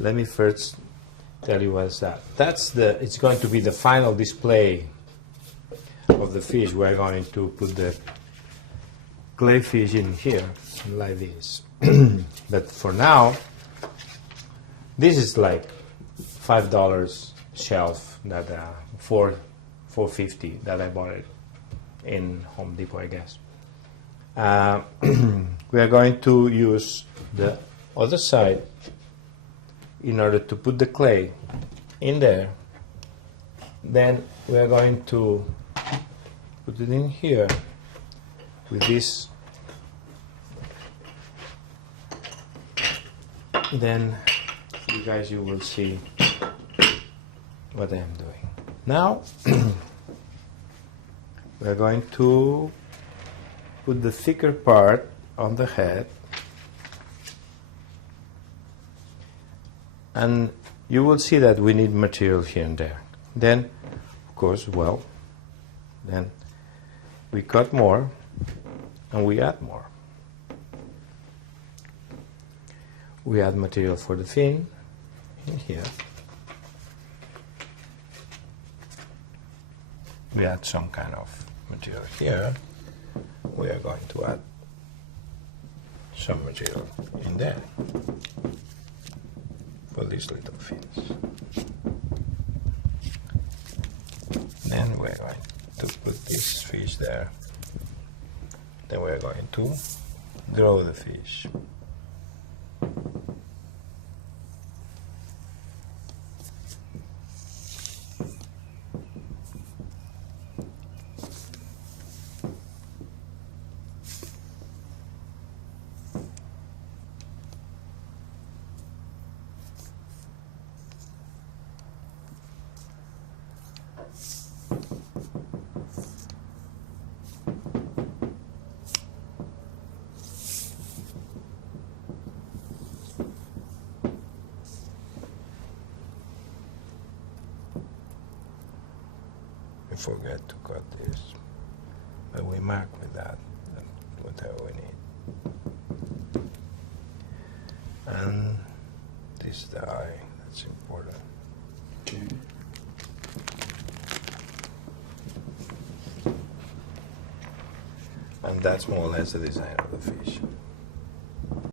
let me first tell you what's that. It's going to be the final display of the fish. We're going to put the clay fish in here like this. But for now, this is like $5 shelf that $4.50 that I bought it in Home Depot, I guess. We are going to use the other side in order to put the clay in there. Then we are going to put it in here with this. Then you will see what I am doing. Now we are going to put the thicker part on the head, and you will see that we need material here and there. Then, of course, then we cut more and we add more. We add material for the fin in here. We add some kind of material here. We are going to add some material in there for these little fins. Then we're going to put this fish there. Then we're going to draw the fish. We forget to cut this, but we mark with that whatever we need. And this is the eye, that's important. Okay. And that's more or less the design of the fish.